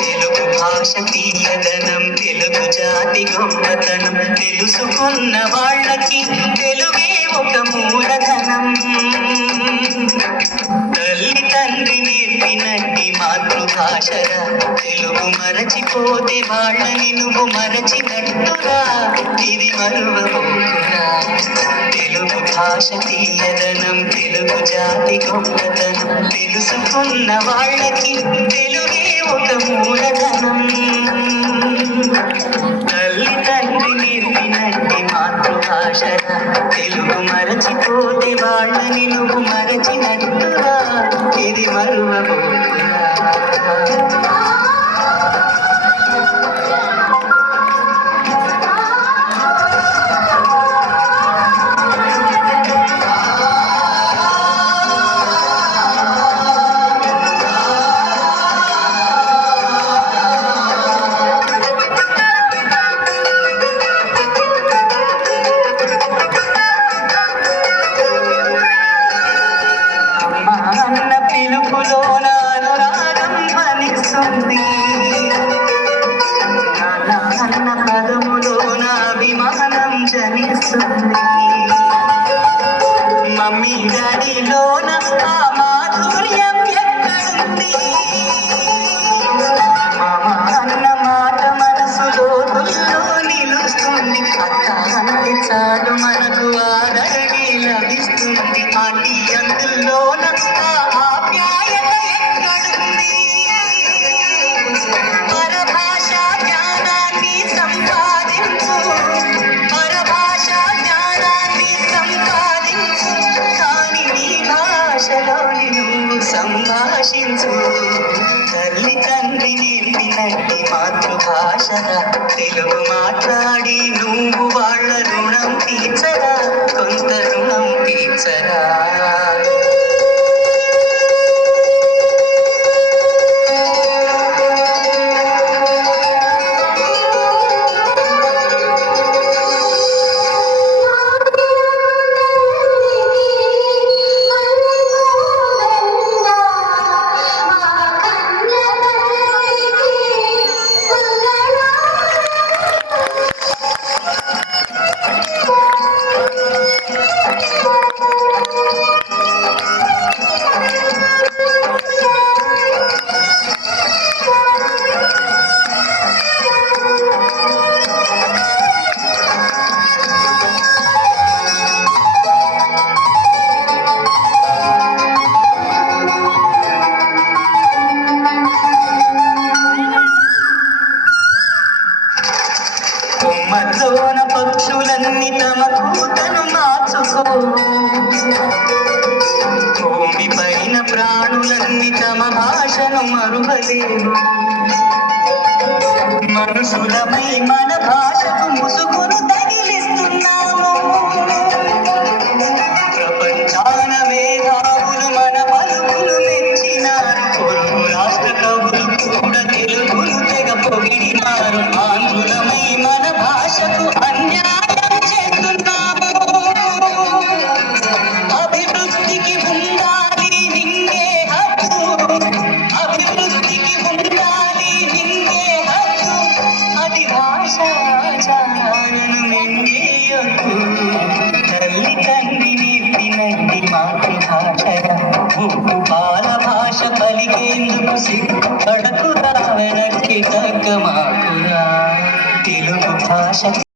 తెలుగు భాష తీయదనం, తెలుగు జాతి గొప్పతనం తెలుసుకున్న వాళ్ళకి తెలుగే ఒక మూలధనం. తల్లి తండ్రి నేర్పినట్టి మాతృభాషరా, తెలుగు మరచిపోతే వాళ్ళని నువ్వు మరచినట్టురా, ఇది మరువబోకురా. తెలుగు భాష తీయదనం, తెలుగు జాతి గొప్పతనం తెలుసుకున్న వాళ్ళకి తెలుగే ఒక మూలధనం. తల్లి తండ్రి నేర్పినట్టి మాతృభాషరా, తెలుగు మరచిపోతే వాళ్ళని నువ్వు మరచినట్టురా, ఇది మరువబోకురా. అన్న పిలుపులోన అనురాగం ధ్వనిస్తుంది, అన్న పదములోన అభిమానం జనిస్తుంది. మమ్మీ డాడీలోన ఆ మాధుర్యం ఎక్కడుంది? మామ అన్న మాట మనసులో నిలుస్తుంది. అక్క అంటే చాలు మనకు ఆదరణి లభిస్తుంది. ఆంటీ అందులోన ఆప్యాయత ఎక్కడుంది? పరభాషా జ్ఞానాన్ని సంపాదించు, పరభాషా జ్ఞానాన్ని సంపాదించు, కానీ నీ భాషలోని నువ్వు సంభాషించు. తల్లి తండ్రి నేర్పినట్టి మాతృభాషరా, తెలుగు మాట్లాడి నువ్వు వాళ్ళ రుణం తీర్చరా, కొంత రుణం తీర్చరా. కొమ్మలోన పక్షులన్నీ తమ కూతను మార్చుకో, భూమి పైన ప్రాణులన్నీ తమ భాషను మరువలేవు. మనుషులమై మన భాషకు ముసుగును తగిలిస్తున్నాము. ప్రపంచాన మేధావులు మన పలుకులు మెచ్చినారు, పొరుగు రాష్ట్ర కవులు కూడా తెలుగును తెగ పొగిడినారు. ఆంధ్రులమై మన భాషకు అన్యాయం చేస్తున్నాము. అభివృద్ధికి ఉండాలి నింగే హక్కు, అభివృద్ధికి ఉండాలి నింగే హక్కు, అది భాషాచారాలను మింగేయొద్దు. తల్లి తండ్రి నేర్పినట్టి మాతృభాషరా, ఉప్పు పాల భాష పలికేందుకు సిగ్గుపడకురా, వెనక్కి తగ్గమాకురా. తెలుగు భాష